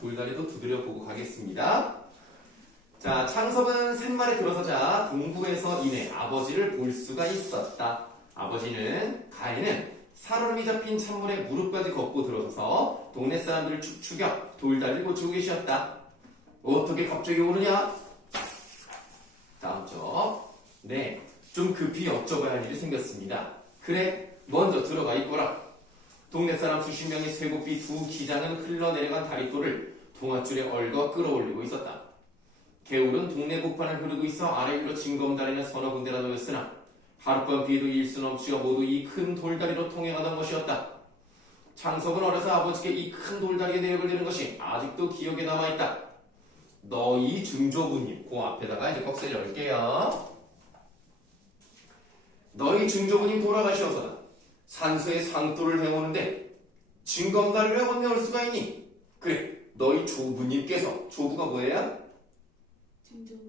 돌다리도 두드려 보고 가겠습니다. 자, 창섭은 샘말에 들어서자 동부에서 이내 아버지를 볼 수가 있었다. 아버지는 가인은 살얼음이 잡힌 찬물에 무릎까지 걷고 들어서서 동네 사람들을 축축여 돌다리를 고치고 계셨다. 어떻게 갑자기 오느냐? 다음 쪽. 네, 좀 급히 여쭤봐야 할 일이 생겼습니다. 그래, 먼저 들어가 있거라. 동네 사람 수십 명이 쇠고삐 두 기장은 흘러내려간 다리돌을 동아줄에 얽어 끌어올리고 있었다. 개울은 동네 복판을 흐르고 있어 아래 위로 징검다리는 서너 군데나 놓였으나 하룻밤 비에도 일수 넘치어 모두 이 큰 돌다리로 통행하던 것이었다. 창섭은 어려서 아버지께 이 큰 돌다리의 내역을 들은 것이 아직도 기억에 남아있다. 너희 증조부님, 그 앞에다가 이제 꺽쇠를 열게요. 너희 증조부님 돌아가시어서는 산소에 상도를 해오는데 징검다리를 왜 건너올 수가 있니? 그래, 너희 조부님께서, 조부가 뭐예요? 증조부?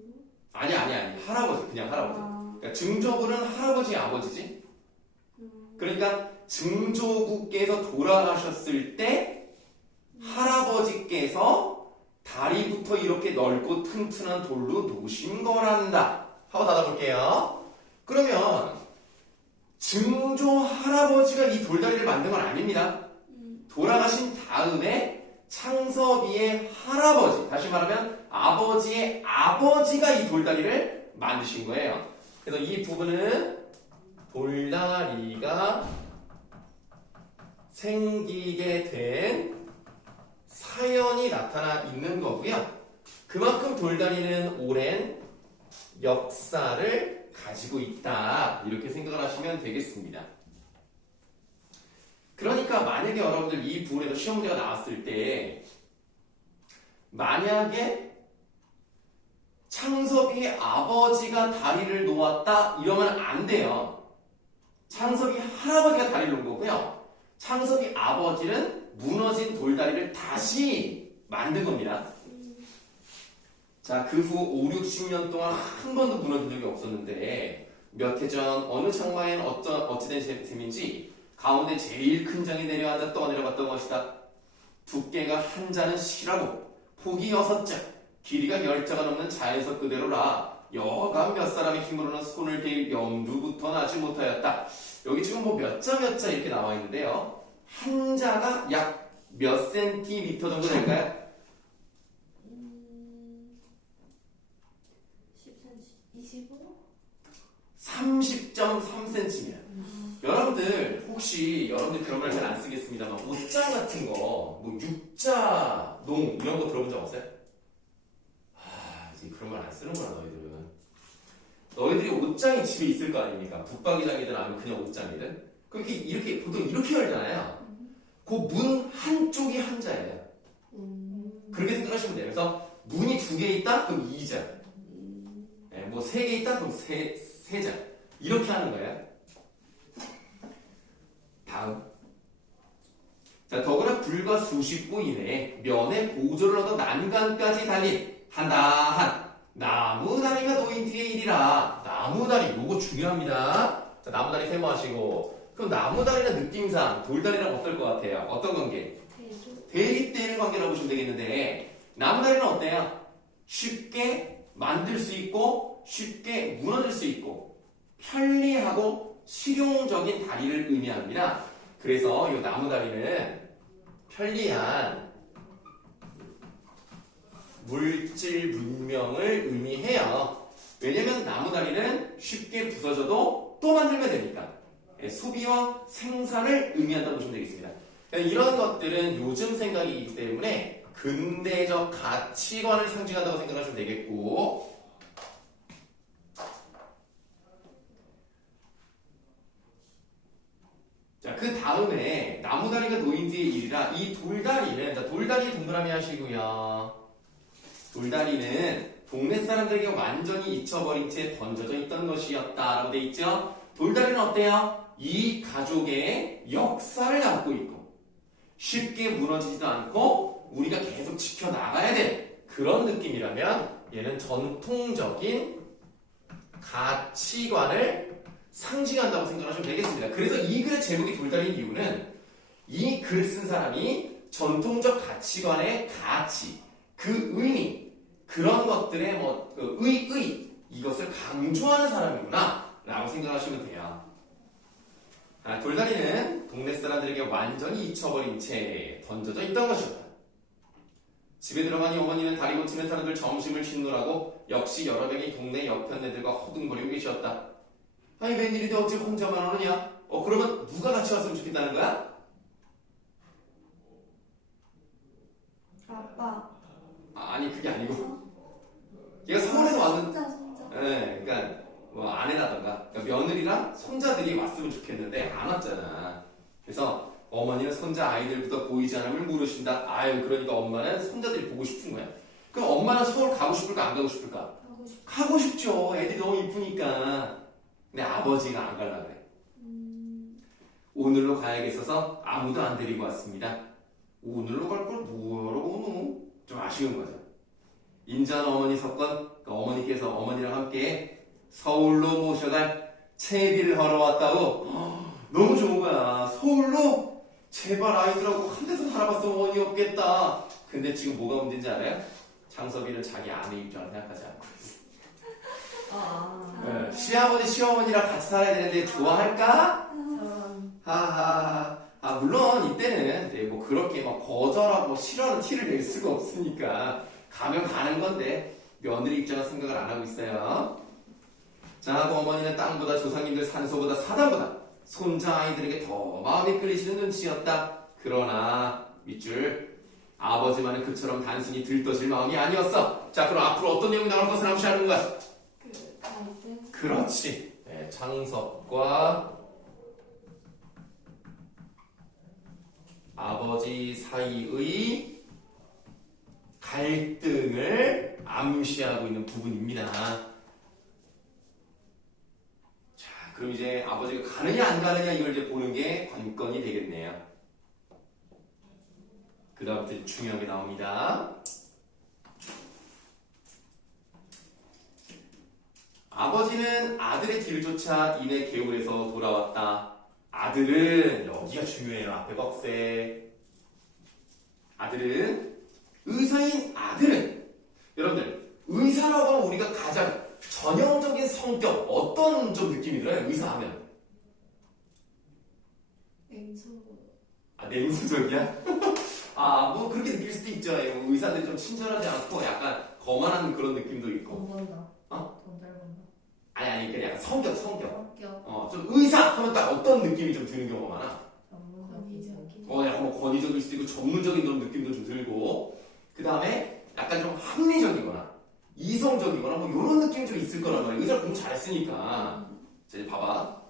아니, 할아버지, 그냥 할아버지. 그러니까 증조부는 할아버지의 아버지지. 그러니까 증조부께서 돌아가셨을 때 할아버지께서 다리부터 이렇게 넓고 튼튼한 돌로 놓으신 거란다. 하고 닫아볼게요. 그러면 증조 할아버지가 이 돌다리를 만든 건 아닙니다. 돌아가신 다음에 창섭이의 할아버지, 다시 말하면 아버지의 아버지가 이 돌다리를 만드신 거예요. 그래서 이 부분은 돌다리가 생기게 된 사연이 나타나 있는 거고요. 그만큼 돌다리는 오랜 역사를 가지고 있다. 이렇게 생각을 하시면 되겠습니다. 그러니까 만약에 여러분들 이 부분에서 시험 문제가 나왔을 때 만약에 창섭이의 아버지가 다리를 놓았다 이러면 안 돼요. 창섭이 할아버지가 다리를 놓은 거고요. 창섭이 아버지는 무너진 돌다리를 다시 만든 겁니다. 자, 그 후 5, 60년 동안 한 번도 무너진 적이 없었는데 몇 해 전 어느 장마에는 어찌된 셈인지 가운데 제일 큰 장이 내려앉아 떠내려갔던 것이다. 두께가 한 자는 실하고 폭이 6자, 길이가 10자가 넘는 자연석 그대로라 여간 몇 사람의 힘으로는 손을 댈 염두부터 나지 못하였다. 여기 지금 뭐 몇 자 이렇게 나와 있는데요. 한 자가 약 몇 센티미터 정도 될까요? 25? 30.3cm입니다. 여러분들 혹시 여러분들 그런 말 잘 안 쓰겠습니다만 옷장 같은 거, 뭐 육자, 농 이런 거 들어본 적 없어요? 이제 그런 말 안 쓰는구나 너희들은. 너희들이 옷장이 집에 있을 거 아닙니까? 붙박이장이든 아니면 그냥 옷장이든. 그렇게 이렇게 보통 이렇게 열잖아요. 그 문 한쪽이 한자예요. 그렇게 생각하시면 돼요. 그래서 문이 2개 있다? 그럼 2자. 네, 뭐 3개 있다? 그럼 3자. 이렇게 하는 거예요. 다음. 자, 더구나 불과 수십 부 이내에 면의 보조를 얻어 난간까지 달린 한다한 나무다리가 놓인 뒤의 일이라. 나무다리, 요거 중요합니다. 자, 나무다리 세모하시고. 그럼 나무다리는 느낌상 돌다리랑 어떨 것 같아요? 어떤 관계? 대립되는 관계라고 보시면 되겠는데 나무다리는 어때요? 쉽게 만들 수 있고 쉽게 무너질 수 있고 편리하고 실용적인 다리를 의미합니다. 그래서 이 나무다리는 편리한 물질 문명을 의미해요. 왜냐면 나무다리는 쉽게 부서져도 또 만들면 되니까. 소비와 생산을 의미한다고 보시면 되겠습니다. 이런 것들은 요즘 생각이기 때문에 근대적 가치관을 상징한다고 생각하시면 되겠고, 자, 그 다음에 나무다리가 놓인 뒤의 일이라 이 돌다리는, 자, 돌다리 동그라미 하시고요. 돌다리는 동네 사람들에게 완전히 잊혀버린 채 던져져 있던 것이었다라고 돼 있죠. 돌다리는 어때요? 이 가족의 역사를 담고 있고 쉽게 무너지지도 않고 우리가 계속 지켜나가야 될 그런 느낌이라면 얘는 전통적인 가치관을 상징한다고 생각하시면 되겠습니다. 그래서 이 글의 제목이 돌다리인 이유는 이 글 쓴 사람이 전통적 가치관의 가치, 그 의미, 그런 것들의 그 이것을 강조하는 사람이구나 라고 생각하시면 돼요. 돌다리는 동네 사람들에게 완전히 잊혀버린 채 던져져 있던 것이었다. 집에 들어가니 어머니는 다리 고치는 사람들 점심을 짓노라고 역시 여러 명이 동네 여편네들과 호둥거리고 계셨다. 아니 웬일인데 어찌 혼자만 오느냐? 그러면 누가 같이 왔으면 좋겠다는 거야? 아빠. 아니 그게 아니고 얘가 서울에서 왔는데 손자. 네, 그러니까 뭐 아내라던가 그러니까 며느리랑 손자들이 왔으면 좋겠는데 안 왔잖아. 그래서 어머니는 손자 아이들부터 보이지 않음을 물으신다. 아유 그러니까 엄마는 손자들이 보고 싶은 거야. 그럼 엄마는 서울 가고 싶을까 안 가고 싶을까? 하고 싶어. 가고 싶죠. 애들이 너무 이쁘니까. 근데 아버지가 안 가려고 그래. 오늘로 가야겠어서 아무도 안 데리고 왔습니다. 오늘로 갈 걸 뭐하러 오노? 좀 아쉬운 거죠. 인자한 어머니 석건, 그러니까 어머니께서 어머니랑 함께 서울로 모셔갈 채비를 걸어왔다고. 너무 좋은 거야. 서울로? 제발 아이들하고 한 데서 살아봤으면 원이 없겠다. 근데 지금 뭐가 문제인지 알아요? 창섭이는 자기 아내 입장을 생각하지 않고 있어. 네, 시아버지 시어머니랑 같이 살아야 되는데 좋아할까? 하하. 물론 이때는 네, 뭐 그렇게 막 거절하고 싫어하는 티를 낼 수가 없으니까 가면 가는 건데 며느리 입장은 생각을 안 하고 있어요. 자, 하고 어머니는 땅보다 조상님들 산소보다 사단보다 손자 아이들에게 더 마음이 끌리시는 눈치였다. 그러나 밑줄 아버지만은 그처럼 단순히 들떠질 마음이 아니었어. 자, 그럼 앞으로 어떤 내용이 나올 것을 암시하는 거야? 갈등. 그렇지. 네, 창섭과 아버지 사이의 갈등을 암시하고 있는 부분입니다. 자, 그럼 이제 아버지가 가느냐 안 가느냐 이걸 이제 보는 게 관건이 되겠네요. 그 다음부터 중요한 게 나옵니다. 아버지는 아들의 뒤를 쫓아 이내 개울에서 돌아왔다. 아들은 여기가 중요해요. 앞에 꺽쇠. 아들은 의사인 아들은 여러분들 의사라고 하면 우리가 가장 전형적인 성격 어떤 좀 느낌이 들어요? 의사하면 냉소고. 냉소적이야? 뭐 그렇게 느낄 수도 있죠. 의사들이 좀 친절하지 않고 약간 거만한 그런 느낌도 있고. 돈 번다. 어? 돈 잘 번다. 아니 그냥 약간 성격. 성격. 좀 의사 하면 딱 어떤 느낌이 좀 드는 경우가 많아. 전문적인. 약간 뭐 권위적일 수도 있고 전문적인 그런 느낌도 좀 들고 그 다음에 약간 좀 합리적이거나 이성적이거나 뭐 이런 느낌이 좀 있을 거란 말이야. 의사를 공부 잘했으니까. 자, 이제 봐봐.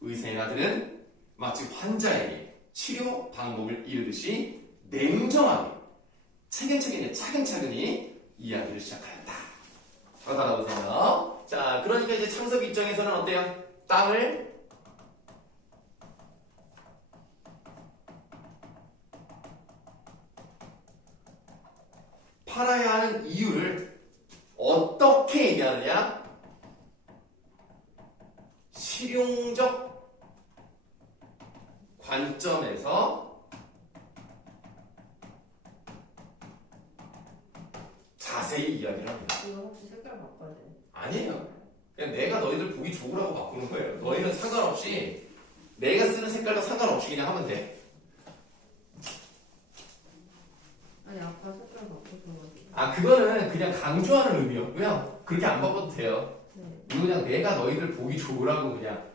의사의 아들은 마치 환자에게 치료 방법을 이르듯이 냉정하게 차근차근히 이야기를 시작하였다. 받아보세요. 자, 그러니까 이제 창섭 입장에서는 어때요? 땅을 팔아야 하는 이유를 어떻게 얘기하느냐? 실용적 관점에서 자세히 이야기를 합니다. 이거 혹시 색깔 바꿔야 돼? 아니에요. 그냥 내가 너희들 보기 좋으라고 바꾸는 거예요. 너희는 상관없이 내가 쓰는 색깔과 상관없이 그냥 하면 돼. 아니 아까 색깔 바꿔줘가지고. 그거는 그냥 강조하는 의미였고요. 그렇게 안 바꿔도 돼요. 네. 이거 그냥 내가 너희들 보기 좋으라고 그냥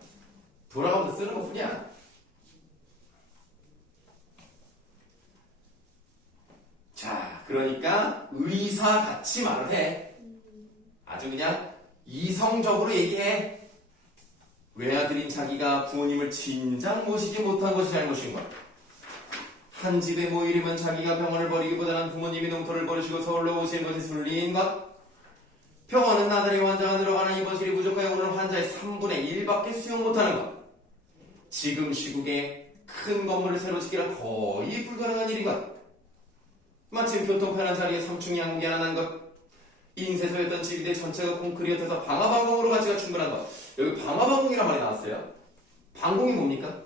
돌아가면서 쓰는 것 뿐이야. 자, 그러니까 의사같이 말을 해. 아주 그냥 이성적으로 얘기해. 외아들인 자기가 부모님을 진작 모시지 못한 것이 잘못인 것. 한 집에 모이려면 자기가 병원을 버리기보다는 부모님이 농토를 버리시고 서울로 오신 것이 순리인 것. 병원은 나날이 환자가 늘어가는 입원실이 부족하여 오는 환자의 3분의 1밖에 수용 못하는 것. 지금 시국에 큰 건물을 새로 짓기란 거의 불가능한 일인 것. 마침 교통편한 자리에 3층 양국이 하나 난 것. 인쇄소였던 집인데 전체가 콘크리트여서 방화방공으로 가치가 충분한 것. 여기 방화방공이란 말이 나왔어요. 방공이 뭡니까?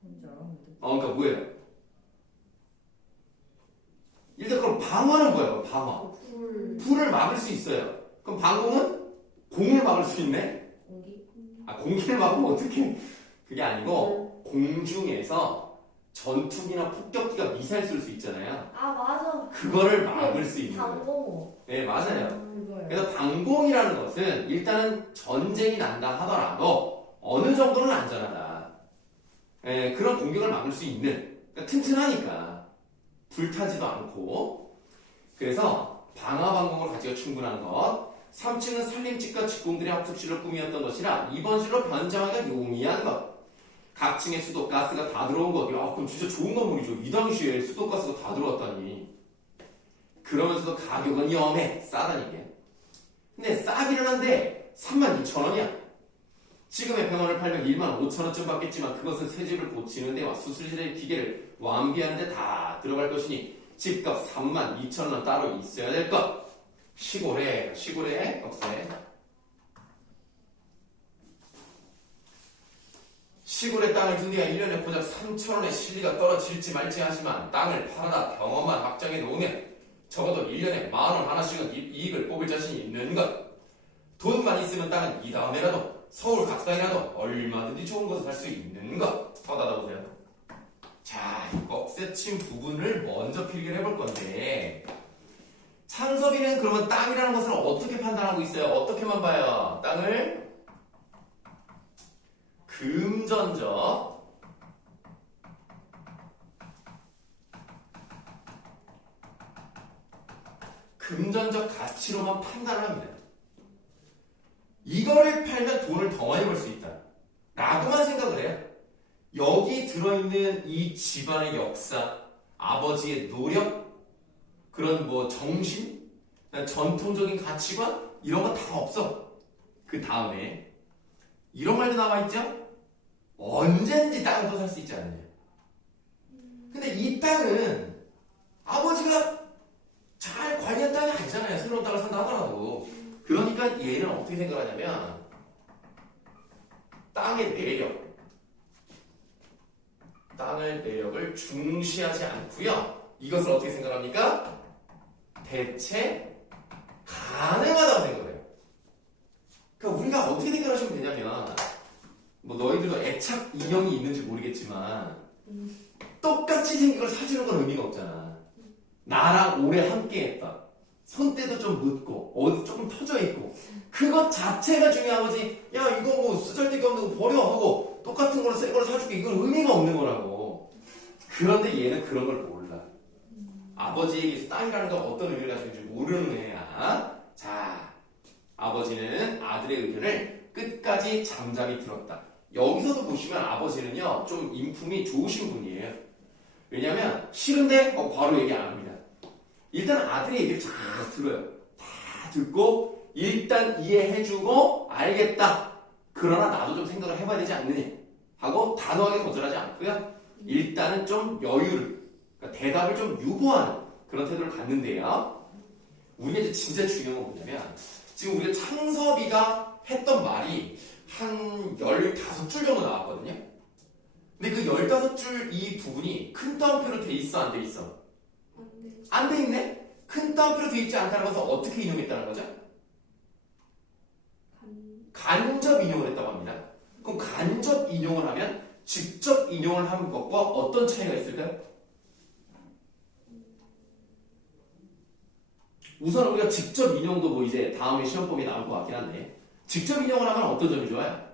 뭔지 알았는데. 그러니까 뭐예요? 일단 그럼 방어는 뭐예요? 방어. 불. 불을 막을 수 있어요. 그럼 방공은 공을 막을 수 있네? 공기. 공기를 막으면 어떻게? 그게 아니고 공중에서 전투기나 폭격기가 미사일 쏠 수 있잖아요. 아 맞아. 그거를 막을 수 있는 거예요. 방공호. 네, 맞아요. 이거요. 그래서 방공이라는 것은 일단은 전쟁이 난다 하더라도 어느 정도는 안전하다. 예, 그런 공격을 막을 수 있는, 그러니까 튼튼하니까 불타지도 않고. 그래서 방화방공을 가지고 충분한 것. 3층은 산림집과 직공들의 합숙실로 꾸미었던 것이라 2번 실로 변장하기가 용이한 것. 각 층에 수도 가스가 다 들어온 것. 야, 그럼 진짜 좋은 건물이죠. 이 당시에 수도 가스가 다 들어왔다니. 그러면서도 가격은 염해 싸다니 이게. 근데 싸기는 한데 32,000원이야. 지금의 병원을 팔면 15,000원쯤 받겠지만 그것은 새 집을 고치는 데와 수술실의 기계를 완비하는 데 다 들어갈 것이니 집값 32,000원 따로 있어야 될 것. 시골에 값에 시골에 땅을 둔 뒤가 1년에 고작 3,000원의 실리가 떨어질지 말지 하지만 땅을 팔아다 병원만 확장해 놓으면 적어도 1년에 10,000원 하나씩은 이익을 뽑을 자신이 있는 것. 돈만 있으면 땅은 이 다음에라도 서울 각당이라도 얼마든지 좋은 곳을 살 수 있는 것. 더 닫아보세요. 자, 이 꺽쇠침 부분을 먼저 필기를 해볼 건데 창섭이는 그러면 땅이라는 것을 어떻게 판단하고 있어요? 어떻게만 봐요? 땅을 금전적 가치로만 판단을 합니다. 이거를 팔면 돈을 더 많이 벌 수 있다 라고만 생각을 해요. 여기 들어있는 이 집안의 역사, 아버지의 노력, 그런 뭐 정신, 전통적인 가치관 이런 거 다 없어. 그 다음에 이런 말도 나와 있죠? 언제든지 땅을 또 살 수 있지 않느냐. 근데 이 땅은 아버지가 잘 관리한 땅이 아니잖아요. 새로운 땅을 산다 하더라도. 그러니까 얘는 어떻게 생각하냐면 땅의 매력을 중시하지 않고요. 이것을 어떻게 생각합니까? 대체 가능하다고 생각해요. 그러니까 우리가 어떻게 생각하시면 되냐면 뭐 너희들도 애착 인형이 있는지 모르겠지만 똑같이 생긴 걸 사주는 건 의미가 없잖아. 나랑 오래 함께했다. 손때도 좀 묻고 어디 조금 터져 있고 그것 자체가 중요한 거지. 야 이거 뭐 쓰잘데기 없는 거 버려 하고 똑같은 거를 새 걸 사줄게. 이건 의미가 없는 거라고. 그런데 얘는 그런 걸 몰라. 아버지에게서 땅이라는 건 어떤 의미를 가지고 있는지 모르는 애야. 자, 아버지는 아들의 의견을 끝까지 잠잠히 들었다. 여기서도 보시면 아버지는요 좀 인품이 좋으신 분이에요. 왜냐면 싫은데 바로 얘기 안 합니다. 일단 아들의 얘기를 잘 들어요. 다 듣고 일단 이해해주고 알겠다. 그러나 나도 좀 생각을 해봐야 되지 않느냐 하고 단호하게 거절하지 않고요. 일단은 좀 여유를, 그러니까 대답을 좀 유보하는 그런 태도를 갖는데요. 우리가 이제 진짜 중요한 건 뭐냐면 지금 우리가 창섭이가 했던 말이 한 15줄 정도 나왔거든요. 근데 그 15줄 이 부분이 큰 따옴표로 돼 있어 안 돼 있어? 안 돼 있네? 큰 따옴표로 돼 있지 않다는 것은 어떻게 인용했다는 거죠? 간접 인용을 했다고 합니다. 그럼 간접 인용을 하면 직접 인용을 하는 것과 어떤 차이가 있을까요? 우선 우리가 직접 인용도 뭐 이제 다음에 시험법이 나올 것 같긴 한데 직접 인용을 하면 어떤 점이 좋아요?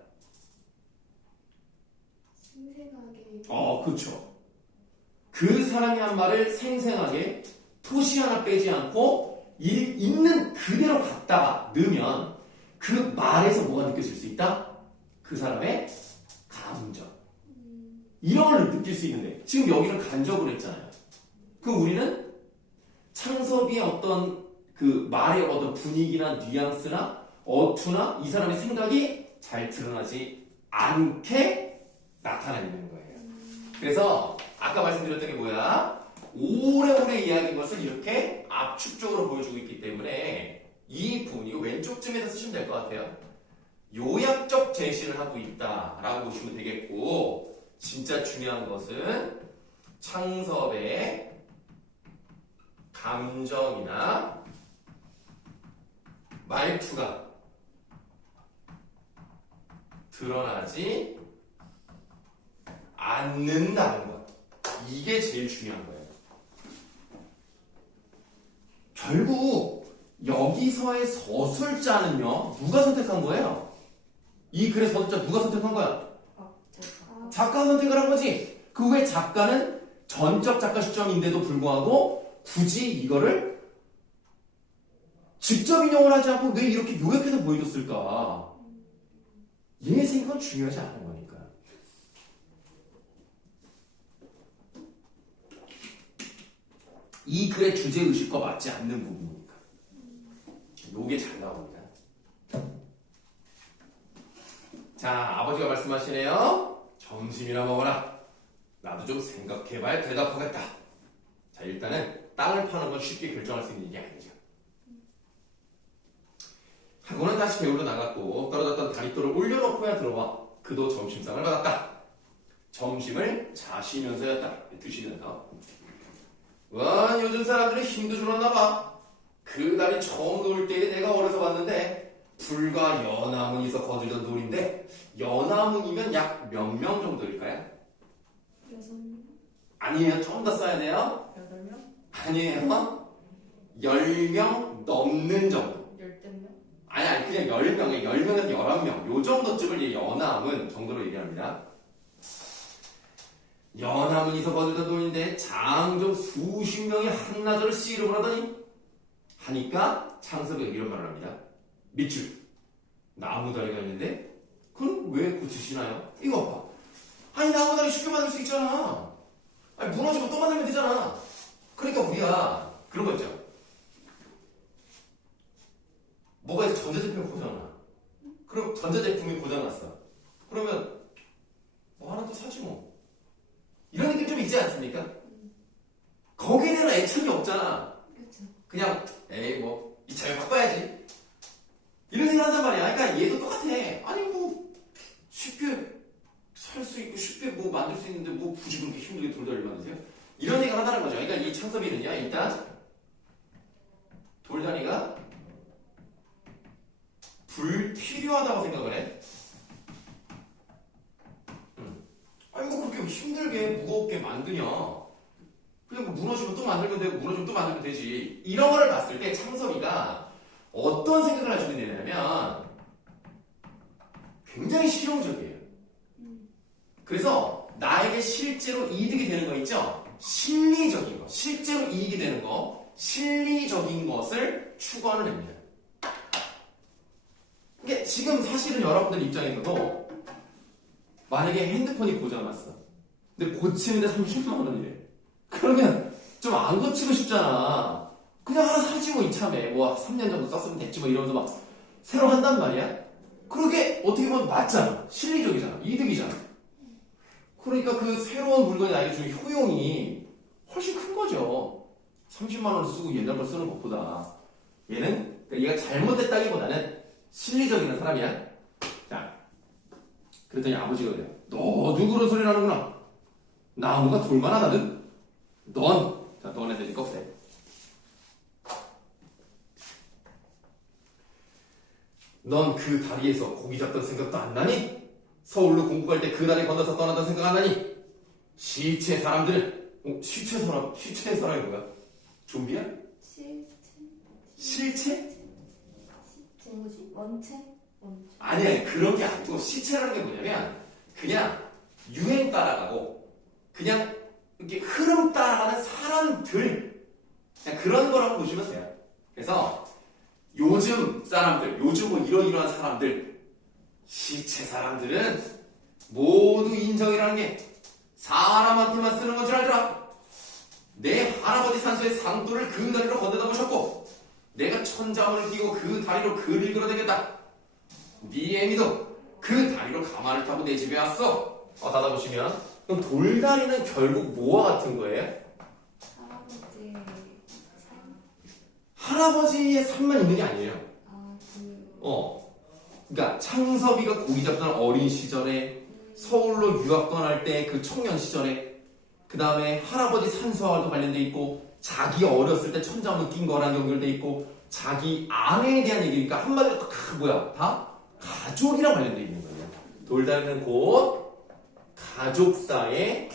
생생하게. 그렇죠. 그 사람이 한 말을 생생하게 토시 하나 빼지 않고 있는 그대로 갖다가 넣으면 그 말에서 뭐가 느껴질 수 있다? 그 사람의 감정. 이런 걸 느낄 수 있는데 지금 여기는 간접으로 했잖아요. 그럼 우리는 창섭이의 어떤 그 말의 어떤 분위기나 뉘앙스나 어투나 이 사람의 생각이 잘 드러나지 않게 나타내는 거예요. 그래서 아까 말씀드렸던 게 뭐야? 오래오래 이야기한 것을 이렇게 압축적으로 보여주고 있기 때문에 이 부분, 이거 왼쪽쯤에서 쓰시면 될 것 같아요. 요약적 제시를 하고 있다라고 보시면 되겠고 진짜 중요한 것은 창섭의 감정이나 말투가 드러나지 않는다는 것. 이게 제일 중요한 거예요. 결국 여기서의 서술자는요, 누가 선택한 거예요? 이 글의 서술자 누가 선택한 거야? 작가가 선택을 한 거지. 그 후에 작가는 전적 작가 시점인데도 불구하고 굳이 이거를 직접 인용을 하지 않고 왜 이렇게 요약해서 보여줬을까? 얘의 생각은 중요하지 않은 거니까. 이 글의 주제의식과 맞지 않는 부분이니까. 요게 잘 나옵니다. 자, 아버지가 말씀하시네요. 점심이나 먹어라. 나도 좀 생각해봐야 대답하겠다. 자, 일단은 땅을 파는 건 쉽게 결정할 수 있는 일이 아니죠. 학원은 다시 배우러 나갔고 떨어졌던 다리돌을 올려놓고야 들어와. 그도 점심상을 받았다. 점심을 자시면서였다. 드시면서. 와, 요즘 사람들은 힘도 줄었나 봐. 그 날이 처음 놀 때에 내가 어려서 봤는데 불과 연화문이서 거들던 돌인데 연화문이면 약 몇 명 정도일까요? 6명? 아니에요. 좀 더 써야 돼요. 8명? 아니에요. 10명 넘는 정도. 10명? 아니 그냥 10명에 10명에서 11명 요 정도쯤을 이 연화문 정도로 얘기합니다. 연화문이서 거들던 돌인데 장정 수십 명이 한나절을 씨름을 하더니 하니까 창섭이가 이런 말을 합니다. 밑줄 나무다리가 있는데 그럼 왜 고치시나요? 이거 봐. 아니 나무다리 쉽게 만들 수 있잖아. 아니 무너지고 또 만들면 되잖아. 그러니까 우리가 그런 거 있죠. 뭐가 있어? 전자제품이 고장나. 그럼 전자제품이 고장났어. 그러면 뭐 하나 또 사지 뭐. 이런 느낌 좀 있지 않습니까? 거기에 대한 애착이 없잖아. 그쵸. 그냥 에이 뭐 이참에 바꿔야지 이런 생각 한단 말이야. 그러니까 얘도 똑같아. 아니 뭐 쉽게 살 수 있고 쉽게 뭐 만들 수 있는데 뭐 굳이 그렇게 힘들게 돌다리를 만드세요? 이런 생각을 한다는 거죠. 그러니까 이 창섭이는요 일단 돌다리가 불필요하다고 생각을 해. 아니 뭐 그렇게 힘들게 무겁게 만드냐. 그냥 뭐 무너지면 또 만들면 되고 무너지면 또 만들면 되지. 이런 거를 봤을 때 창섭이가 어떤 생각을 가지고 있느냐면 굉장히 실용적이에요. 그래서 나에게 실제로 이득이 되는 거 있죠? 실리적인 거, 실제로 이익이 되는 거, 실리적인 것을 추구하는 애입니다. 이게 지금 사실은 여러분들 입장에서도 만약에 핸드폰이 고장났어. 근데 고치는데 30만 원이래. 그러면 좀 안 고치고 싶잖아. 그냥 하나 사지 뭐 이참에 뭐 3년 정도 썼으면 됐지 뭐 이러면서 막 새로 한단 말이야. 그러게 어떻게 보면 맞잖아. 실리적이잖아. 이득이잖아. 그러니까 그 새로운 물건이 나에게 주는 효용이 훨씬 큰 거죠. 30만 원을 쓰고 옛날 걸 쓰는 것보다. 얘는 그러니까 얘가 잘못됐다기보다는 실리적인 사람이야. 자, 그랬더니 아버지가 그래요. 너도 그런 소리 하는구나. 나무가 돌만 하다든. 자, 너네들 이 껍질. 넌 그 다리에서 고기 잡던 생각도 안 나니? 서울로 공부 갈 때 그 다리 건너서 떠나던 생각 안 나니? 시체 사람들은 시체 사람이 뭐야? 좀비야? 실체? 뭐지? 원체? 아니야 그런 게 아니고 시체라는 게 뭐냐면 그냥 유행 따라가고 그냥 이렇게 흐름 따라가는 사람들 그냥 그런 거라고 보시면 돼요. 그래서 요즘 사람들 요즘 뭐 이러이러한 사람들 시체 사람들은 모두 인정이라는 게 사람한테만 쓰는 건 줄 알더라. 내 할아버지 산소의 상도를 그 다리로 건너다 보셨고 내가 천자문을 끼고 그 다리로 글을 그려내겠다. 네 애미도 그 다리로 가마를 타고 내 집에 왔어. 닫아보시면 그럼 돌다리는 결국 뭐와 같은 거예요? 할아버지 삶? 할아버지의 삶만 있는 게 아니에요. 아, 그러니까 창섭이가 고기 잡던 어린 시절에 서울로 유학관 할 때 그 청년 시절에 그 다음에 할아버지 산소와도 관련돼 있고 자기 어렸을 때 천장 느낀 거랑 연결돼 있고 자기 아내에 대한 얘기니까 한마디로 뭐야 다 가족이랑 관련돼 있는 거예요. 돌다리는 곧 가족사의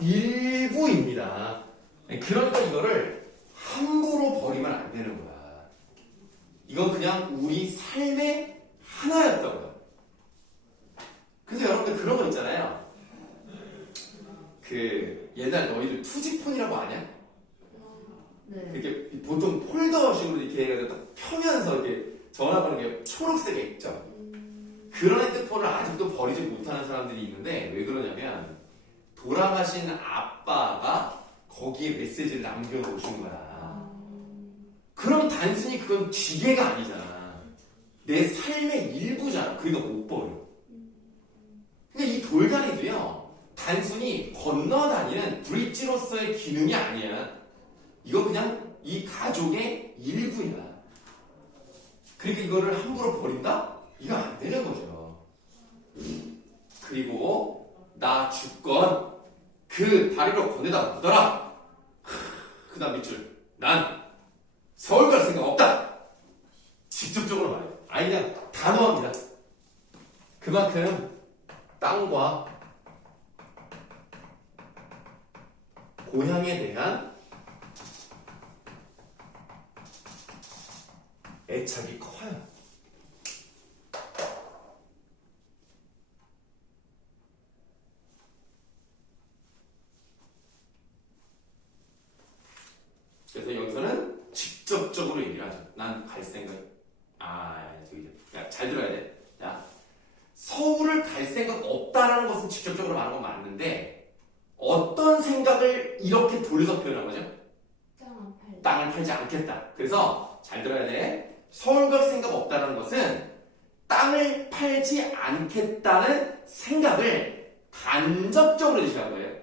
일부입니다. 그러니까 이거를 함부로 버리면 안 되는 거야. 이건 그냥 우리 삶의 하나였다고요. 그래서 여러분들 그런 거 있잖아요. 그 옛날 너희들 투지폰이라고 아냐? 네. 이렇게 보통 폴더식으로 이렇게 해가지고 딱 펴면서 이렇게 전화 거는 게 초록색에 있죠. 그런 핸드폰을 아직도 버리지 못하는 사람들이 있는데 왜 그러냐면 돌아가신 아빠가 거기에 메시지를 남겨놓으신 거야. 그럼 단순히 그건 기계가 아니잖아. 내 삶의 일부잖아. 그러니까 못 버려. 근데 이 돌다리도요, 단순히 건너다니는 브릿지로서의 기능이 아니야. 이거 그냥 이 가족의 일부야. 그러니까 이거를 함부로 버린다? 이거 안 되는 거죠. 그리고 나 죽건 그 다리로 건네다 묻어라. 그 다음 밑줄. 난 서울 갈 생각 없다. 직접적으로 말해요. 아니 그냥 단호합니다. 그만큼 땅과 고향에 대한 애착이 커요. 그래서 여기서는 직접적으로 얘기를 하죠. 난 갈 생각. 잘 들어야 돼. 야, 서울을 갈 생각 없다라는 것은 직접적으로 말하는 건 맞는데 어떤 생각을 이렇게 돌려서 표현한 거죠? 땅을 팔지 않겠다. 그래서 잘 들어야 돼. 서울 갈 생각 없다라는 것은 땅을 팔지 않겠다는 생각을 간접적으로 제시한 거예요.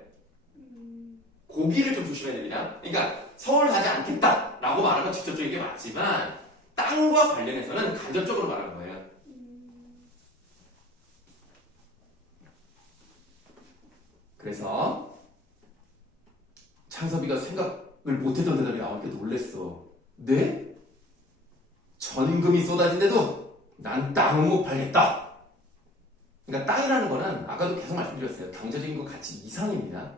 고기를 좀 조심해야 됩니다. 그러니까 서울 가지 않겠다라고 말하는 건 직접적인 게 맞지만 땅과 관련해서는 간접적으로 말하는 거예요. 그래서 창섭이가 생각을 못했던 대답이 나오니까 놀랬어. 네? 전금이 쏟아진데도 난 땅은 못 팔겠다. 그러니까 땅이라는 거는 아까도 계속 말씀드렸어요. 경제적인 것 가치 이상입니다.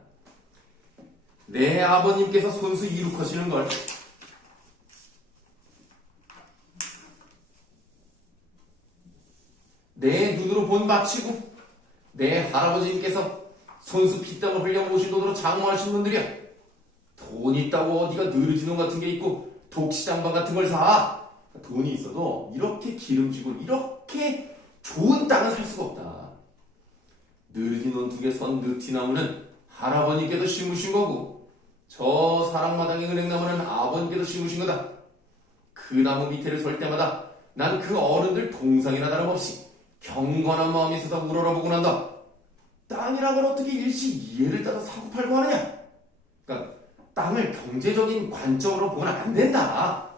내 아버님께서 손수 이룩하시는 걸 내 눈으로 본 바치고 내 할아버지님께서 손수 피땀을 흘려보신 돈으로 장모하신 분들이야. 돈 있다고 어디가 느르지놈 같은 게 있고 독시장방 같은 걸 사. 돈이 있어도 이렇게 기름지고 이렇게 좋은 땅을 살 수가 없다. 느르지놈 2개 선 느티나무는 할아버님께서 심으신 거고 저 사랑마당의 은행나무는 아버님께서 심으신 거다. 그 나무 밑에를 설 때마다 난 그 어른들 동상이나 다름없이 경건한 마음이 있어서 우러러보고 난다. 땅이란 건 어떻게 일시 이해를 따서 사고팔고 하느냐? 그러니까 땅을 경제적인 관점으로 보면 안 된다.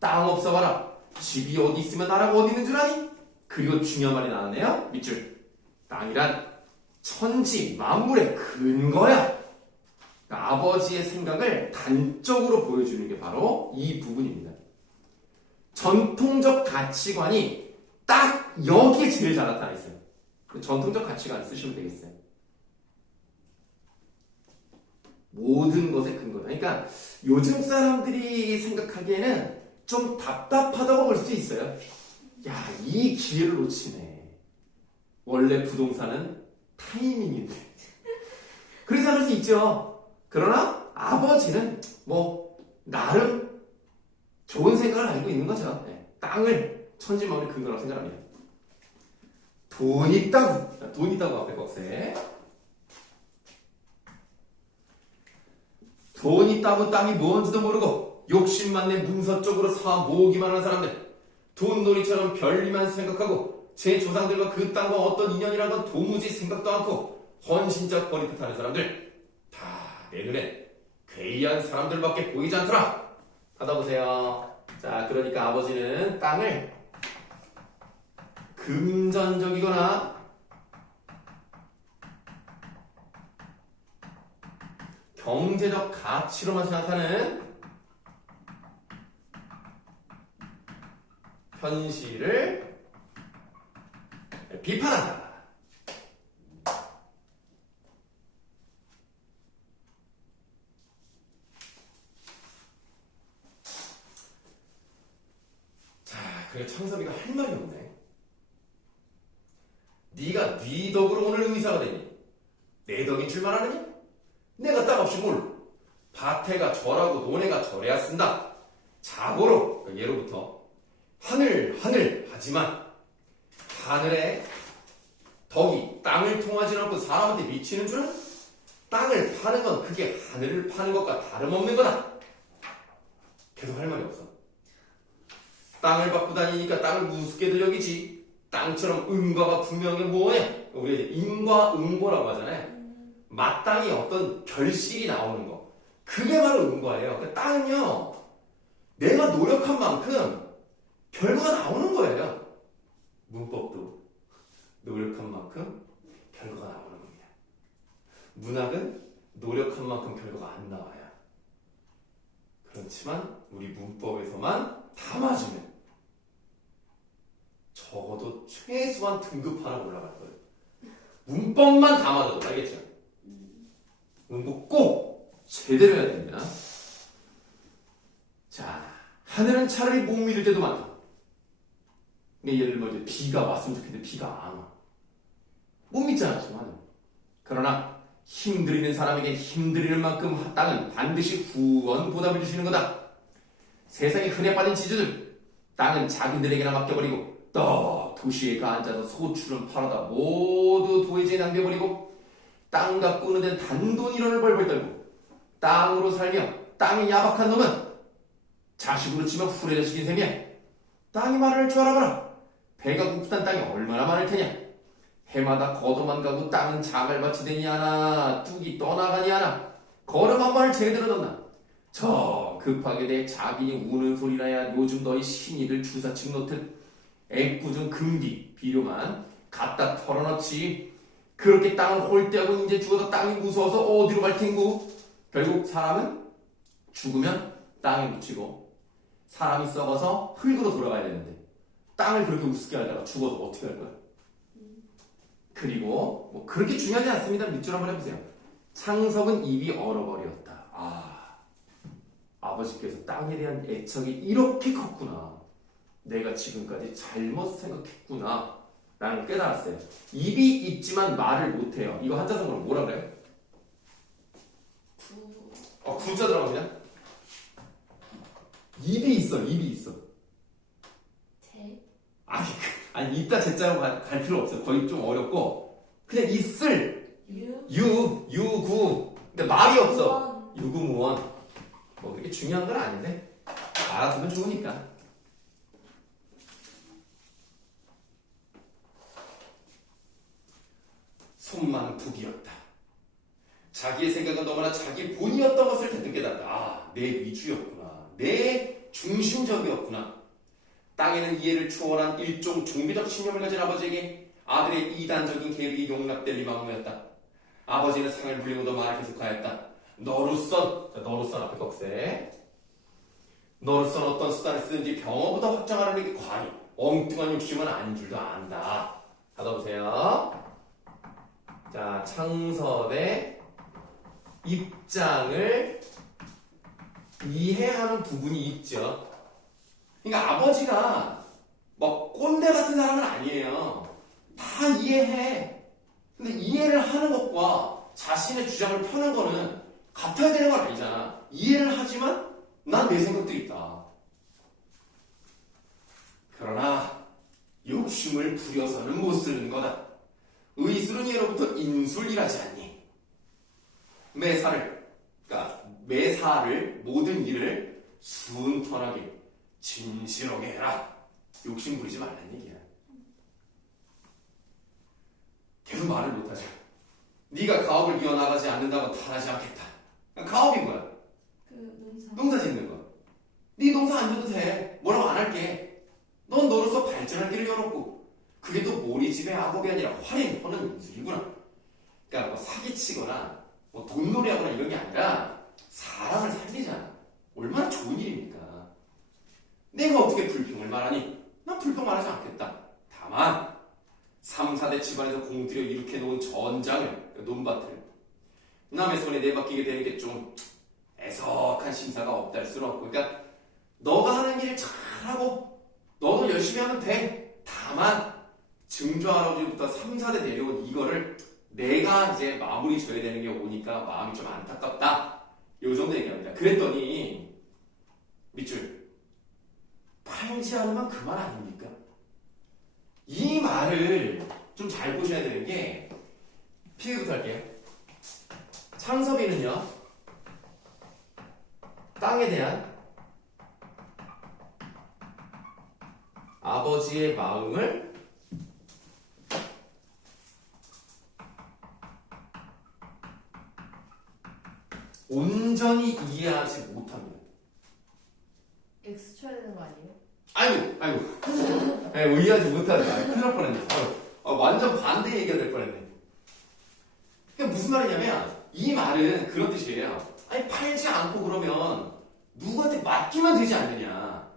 땅 없어봐라. 집이 어디 있으면 나라가 어디 있는 줄 아니? 그리고 중요한 말이 나왔네요. 밑줄. 땅이란 천지 만물의 근거야. 그러니까 아버지의 생각을 단적으로 보여주는 게 바로 이 부분입니다. 전통적 가치관이 딱 여기에 제일 잘 나타나 있어요. 전통적 가치관 쓰시면 되겠어요. 모든 것의 근거다. 그러니까 요즘 사람들이 생각하기에는 좀 답답하다고 볼 수도 있어요. 야, 이 기회를 놓치네. 원래 부동산은 타이밍인데. 그래서 할 수 있죠. 그러나 아버지는 뭐 나름 좋은 생각을 가지고 있는 거죠. 네. 땅을 천지만물의 근거라고 생각합니다. 돈 있다고. 돈 있다고 앞에 꺽쇠. 돈 있다고 땅이 뭔지도 모르고 욕심만 내 문서적으로 사 모으기만 하는 사람들. 돈놀이처럼 별리만 생각하고 제 조상들과 그 땅과 어떤 인연이란 건 도무지 생각도 않고 헌신적 버리듯하는 사람들. 다 내 눈엔 괴이한 사람들밖에 보이지 않더라. 받아보세요. 자, 그러니까 아버지는 땅을 금전적이거나 경제적 가치로만 생각하는 현실을 비판한다. 자, 그래 창섭이가 할 말이 없네. 네가 네 덕으로 오늘 의사가 되니 내 덕인 줄만 아느냐? 내가 딱 없이 뭘 밭에가 절하고 논에가 절해야 쓴다. 자고로 예로부터 하늘 하지만 하늘의 덕이 땅을 통하지 않고 사람한테 미치는 줄은 땅을 파는 건 그게 하늘을 파는 것과 다름없는 거다. 계속 할 말이 없어. 땅을 밟고 다니니까 땅을 우습게들 여기지. 땅처럼 은과가 분명히 뭐해? 우리 이제 인과 응보라고 하잖아요. 마땅히 어떤 결실이 나오는 거. 그게 바로 은과예요. 그 땅은요, 내가 노력한 만큼 결과가 나오는 거예요. 문법도 노력한 만큼 결과가 나오는 겁니다. 문학은 노력한 만큼 결과가 안 나와요. 그렇지만 우리 문법에서만 다 맞으면 적어도 최소한 등급 하나 올라갈 거예요. 문법만 다 맞아도. 알겠죠? 문법 꼭 제대로 해야 됩니다. 자, 하늘은 차라리 못 믿을 때도 많다. 예를 들면 이제 비가 왔으면 좋겠는데 비가 안 와. 못 믿잖아, 지금. 그러나 힘들이는 사람에게 힘들이는 만큼 땅은 반드시 후원 보답을 주시는 거다. 세상에 흔해 빠진 지주들, 땅은 자기들에게나 맡겨버리고 또 도시에 앉아서 소출은 팔아다 모두 도회지에 남겨버리고 땅 가꾸는 데는 단돈이론을 벌벌 떨고 땅으로 살며 땅이 야박한 놈은 자식으로 치면 후레자식인 셈이야. 땅이 말할 줄 알아봐라. 배가 고프단 땅이 얼마나 많을 테냐. 해마다 거도만 가고 땅은 자갈밭이 되니 하나 뚝이 떠나가니 하나 걸음 한 발을 제대로 넣나. 저 급하게 내 자기니 우는 소리라야 요즘 너희 신이들 주사침 놓듯 애꿎은 금기 비료만 갖다 털어넣지. 그렇게 땅을 홀대하고 이제 죽어서 땅이 무서워서 어디로 갈 텐구. 결국 사람은 죽으면 땅에 묻히고 사람이 썩어서 흙으로 돌아가야 되는데 땅을 그렇게 우습게 하다가 죽어서 어떻게 할 거야? 그리고 뭐 그렇게 중요하지 않습니다. 밑줄 한번 해보세요. 창섭은 입이 얼어버렸다. 아버지께서 땅에 대한 애착이 이렇게 컸구나. 내가 지금까지 잘못 생각했구나 라는 걸 깨달았어요. 입이 있지만 말을 못해요. 이거 한자성어로 뭐라 그래요? 구자 들어갑니다. 입이 있어. 아니 있다 제자로 갈 필요 없어요. 거의 좀 어렵고 그냥 있을 유구. 근데 말이 없어. 유구무원. 뭐 그렇게 중요한 건 아닌데 알아두면 좋으니까. 손만 북이었다. 자기의 생각은 너무나 자기 본이었던 것을 대뜸 깨닫다. 내 위주였구나. 내 중심적이었구나. 땅에는 이해를 초월한 일종 종교적 신념을 가진 아버지에게 아들의 이단적인 계획이 용납될 리만 없었다. 아버지는 상을 물리고도 말을 계속하였다. 너로선 앞에 꺽쇠. 너로선 어떤 수단을 쓰는지 병어보다 확장하려는 게 과히 엉뚱한 욕심은 아닌 줄도 안다. 받아보세요. 자, 창섭의 입장을 이해하는 부분이 있죠. 그러니까 아버지가 뭐 꼰대 같은 사람은 아니에요. 다 이해해. 근데 이해를 하는 것과 자신의 주장을 펴는 거는 같아야 되는 건 아니잖아. 이해를 하지만 난 내 생각도 있다. 그러나 욕심을 부려서는 못 쓰는 거다. 의술은 예로부터 인술이라지 않니? 매사를 모든 일을 순턴하게 진실하게 해라. 욕심 부리지 말라는 얘기야. 계속 말을 못하죠. 네가 가업을 이어나가지 않는다고 탄하지 않겠다. 가업이 뭐야? 농사 짓는 거. 네 농사 안 줘도 돼. 뭐라고 안 할게. 넌 너로서 발전할 길을 열었고 그게 또 몰이집의 악업이 아니라 활인 허는 인술이구나. 그러니까 뭐 사기치거나 뭐 돈놀이하거나 이런 게 아니라 사람을 살리잖아. 얼마나 좋은 일입니까? 내가 어떻게 불평을 말하니? 난 불평 말하지 않겠다. 다만 3, 4대 집안에서 공들여 일으켜 놓은 전장을, 논밭을 남의 손에 내맡기게 되는 게 좀 애석한 심사가 없다 할 수는 없고, 그러니까 너가 하는 일을 잘하고 너도 열심히 하면 돼. 다만 증조 할아버지부터 3, 4대 내려온 이거를 내가 이제 마무리 줘야 되는 게 오니까 마음이 좀 안타깝다. 요 정도 얘기합니다. 그랬더니 밑줄 팔지 않으면 그만 아닙니까? 이 말을 좀 잘 보셔야 되는 게 피해부터 할게요. 창섭이는요 땅에 대한 아버지의 마음을 온전히 이해하지 못합니다. X 쳐야 되는 거 아니에요? 아이고. 네, 이해하지 못한다. 큰일 날 뻔했네. 완전 반대 얘기가 될 뻔했네. 그러니까 무슨 말이냐면 이 말은 그런 뜻이에요. 아니 팔지 않고 그러면 누구한테 맡기면 되지 않느냐.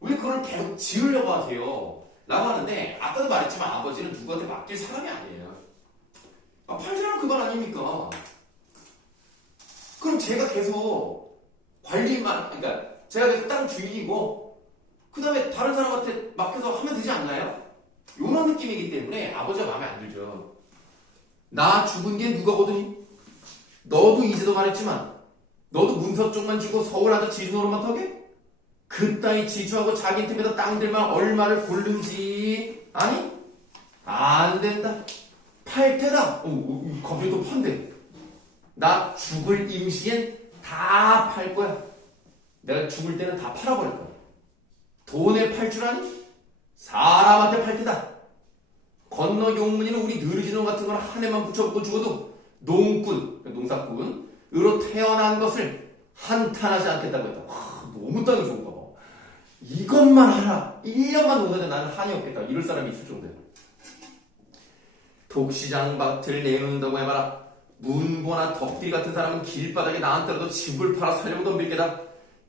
왜 그걸 계속 지으려고 하세요? 라고 하는데 아까도 말했지만 아버지는 누구한테 맡길 사람이 아니에요. 팔지 않으면 그건 아닙니까? 그럼 제가 계속 관리만, 그러니까 제가 계속 땅 주인이고 그 다음에 다른 사람한테 맡겨서 하면 되지 않나요? 요런 느낌이기 때문에 아버지가 마음에 안 들죠. 나 죽은 게 누가 거더니? 너도 이제도 말했지만 너도 문서 쪽만 주고 서울 앉아 지주 노릇만 하게? 그따위 지주하고 자기 틈에다 땅들만 얼마를 고른지 아니? 안 된다. 팔 테다. 갑자기 또 판대. 나 죽을 임시엔 다 팔 거야. 내가 죽을 때는 다 팔아버릴 거야. 돈에 팔 줄 아니? 사람한테 팔 테다. 건너 용문이는 우리 느리지놈 같은 건 한 해만 붙여보고 죽어도 농꾼, 농사꾼으로 태어난 것을 한탄하지 않겠다고 했다. 와, 너무 땅이 좋은가 봐. 이것만 하라. 1년만 농사도 나는 한이 없겠다. 이럴 사람이 있을 정도야. 독시장 밭을 내놓는다고 해봐라. 문고나 덕들이 같은 사람은 길바닥에 나한테라도 집을 팔아 살려고 덤빌 게다.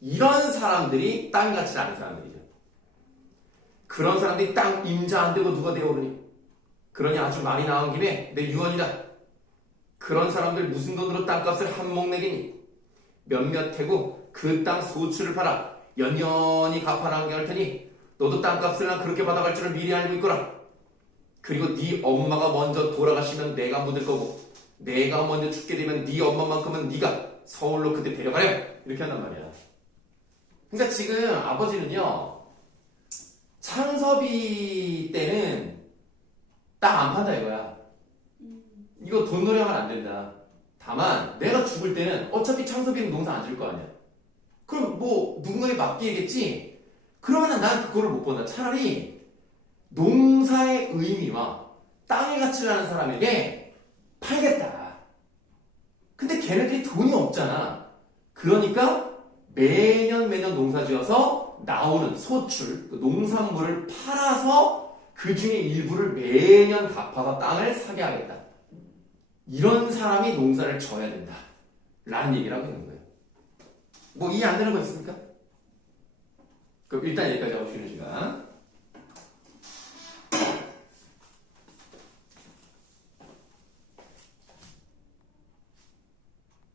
이런 사람들이 땅 가치를 아는 사람들이죠. 그런 사람들이 땅 임자 안 되고 누가 되어오르니? 그러니 아주 많이 나온 김에 내 유언이다. 그런 사람들 무슨 돈으로 땅값을 한몫 내겠니? 몇몇 해고 그 땅 소출을 팔아 연연히 갚아나가게 할 테니 너도 땅값을 난 그렇게 받아갈 줄을 미리 알고 있거라. 그리고 네 엄마가 먼저 돌아가시면 내가 묻을 거고 내가 먼저 죽게 되면 네 엄마만큼은 네가 서울로 그때 데려가렴. 이렇게 한단 말이야. 그러니까 지금 아버지는요 창섭이 때는 땅 안 판다 이거야. 이거 돈놀이 하면 안 된다. 다만 내가 죽을 때는 어차피 창섭이는 농사 안 질 거 아니야. 그럼 뭐 누군가에 맡기겠지. 그러면 난 그거를 못 본다. 차라리 농사의 의미와 땅의 가치를 아는 사람에게 팔겠다. 근데 걔네들이 돈이 없잖아. 그러니까 매년 농사지어서 나오는 소출, 그 농산물을 팔아서 그 중에 일부를 매년 갚아서 땅을 사게 하겠다. 이런 사람이 농사를 져야 된다. 라는 얘기를 하고 있는 거예요. 뭐 이해 안 되는 거 있습니까? 그럼 일단 여기까지 하고 쉬는 시간.